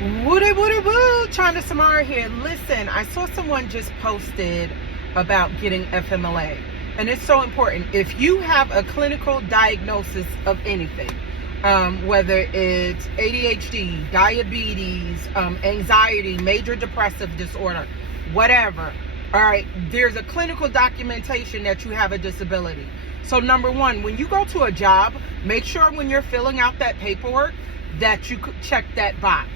Woody woody woo, China Samara here. Listen, I saw someone just posted about getting FMLA, and it's so important. If you have a clinical diagnosis of anything, whether it's ADHD, diabetes, anxiety, major depressive disorder, whatever, all right, there's a clinical documentation that you have a disability. So number one, when you go to a job, make sure when you're filling out that paperwork that you could check that box.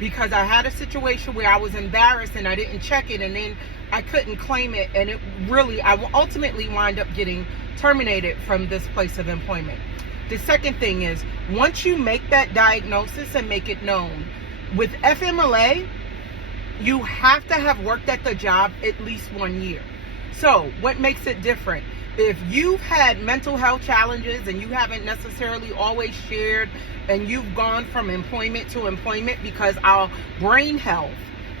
Because I had a situation where I was embarrassed and I didn't check it, and then I couldn't claim it, and I ultimately wind up getting terminated from this place of employment. The second thing is, once you make that diagnosis and make it known, with FMLA, you have to have worked at the job at least 1 year. So what makes it different? If you've had mental health challenges and you haven't necessarily always shared, and you've gone from employment to employment, because our brain health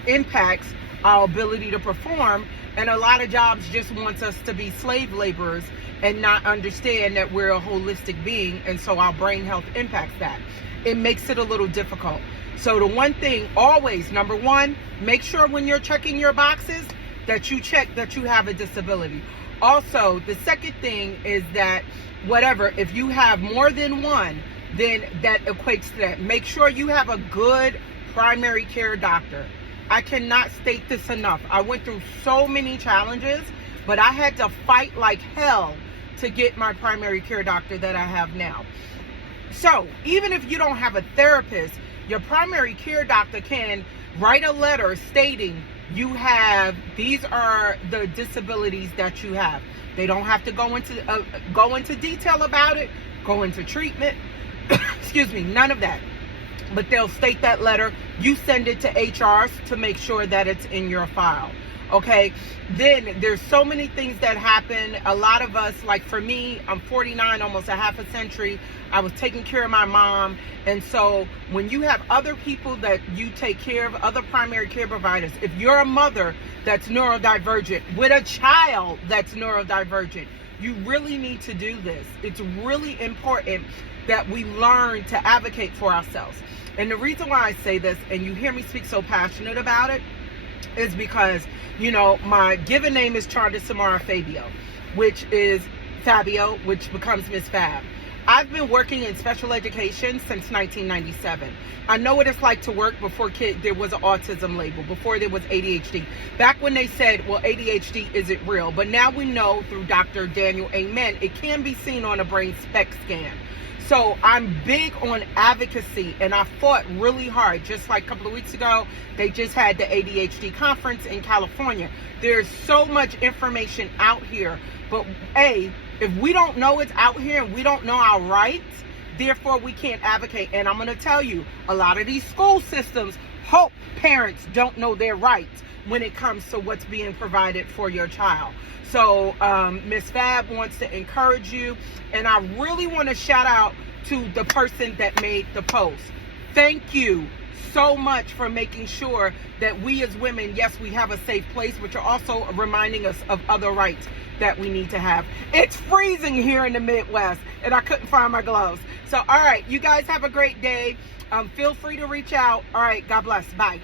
impacts our ability to perform, and a lot of jobs just want us to be slave laborers and not understand that we're a holistic being, and so our brain health impacts that. It makes it a little difficult. So the one thing, always, number one, make sure when you're checking your boxes that you check that you have a disability. Also, the second thing is that if you have more than one, then that equates to that. Make sure you have a good primary care doctor. I cannot state this enough. I went through so many challenges, but I had to fight like hell to get my primary care doctor that I have now. So even if you don't have a therapist, your primary care doctor can write a letter stating these are the disabilities that you have. They don't have to go into detail about it, go into treatment, excuse me, none of that. But they'll state that letter. You send it to HR to make sure that it's in your file. Okay, then there's so many things that happen. A lot of us, like for me, I'm 49, almost a half a century. I was taking care of my mom. And so when you have other people that you take care of, other primary care providers, if you're a mother that's neurodivergent with a child that's neurodivergent, you really need to do this. It's really important that we learn to advocate for ourselves. And the reason why I say this, and you hear me speak so passionate about it, is because, my given name is China Samara Fabio, which is Fabio, which becomes Miss Fab. I've been working in special education since 1997. I know what it's like to work before there was an autism label, before there was ADHD. Back when they said, well, ADHD isn't real. But now we know through Dr. Daniel Amen, it can be seen on a brain SPECT scan. So I'm big on advocacy, and I fought really hard. Just like a couple of weeks ago, they just had the ADHD conference in California. There's so much information out here, but if we don't know it's out here and we don't know our rights, therefore we can't advocate. And I'm going to tell you, a lot of these school systems hope parents don't know their rights when it comes to what's being provided for your child. So Miss Fab wants to encourage you, and I really want to shout out to the person that made the post. Thank you so much for making sure that we as women, yes, we have a safe place, but you're also reminding us of other rights that we need to have. It's freezing here in the Midwest, and I couldn't find my gloves. So, all right, you guys have a great day. Feel free to reach out. All right, God bless. Bye.